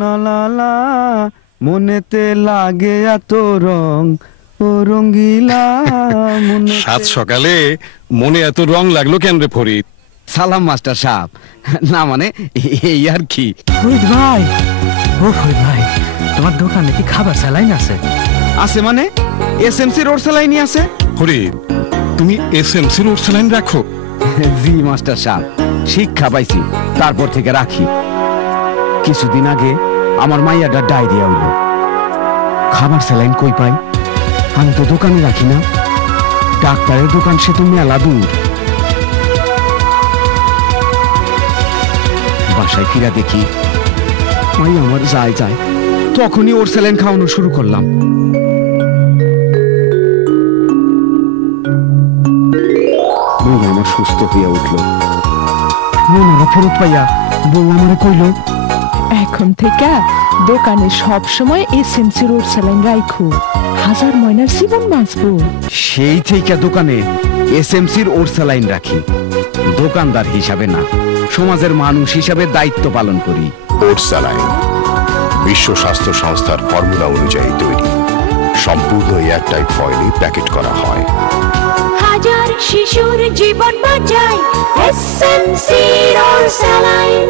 না লা লা মনেতে লাগে এত রং ও রঙ্গিলা সাত সকালে মনে এত রং লাগলো কেন রে ফরিদ? সালাম মাস্টার সাহেব। না মানে এই আর কি। ফরিদ ভাই, ও ফরিদ ভাই, তোমার দোকানে কি খাবার স্যালাইন আছে? আছে মানে এসএমসি রোড স্যালাইনই আছে। ফরিদ, তুমি এসএমসি রোড স্যালাইন রাখো? জি মাস্টার সাহেব, শিক্ষা পাইছি তারপর থেকে রাখি। কিছুদিন আগে আমার মাইয়াটা ডায়রিয়া হইল, খাবার স্যালাইন কই পাই? আমি তো দোকানে রাখি না, ডাক্তারের দোকান সে তো মেলা দূর। বাসায় ফিরা দেখি মাইয়া আমার যায় যায়, তখনই ওর স্যালাইন খাওয়ানো শুরু করলাম। মাইয়া আমার সুস্থ হইয়া উঠল। মনারা ফেরত পাইয়া বউ আমারে কইল, এখন থেকে দোকানে সব সময় এসএমসি রোড স্যালাইন রাখো, হাজার ময়নার জীবন বাঁচবো। সেই থেকে দোকানে এসএমসির ওর স্যালাইন রাখি, দোকানদার হিসাবে না, সমাজের মানুষ হিসাবে দায়িত্ব পালন করি। ওট স্যালাইন বিশ্ব স্বাস্থ্য সংস্থার ফর্মুলা অনুযায়ী তৈরি, সম্পূর্ণ এয়ারটাইট ফয়েলে প্যাকেট করা হয়। হাজার শিশুর জীবন বাঁচায় এসএমসি রোড স্যালাইন।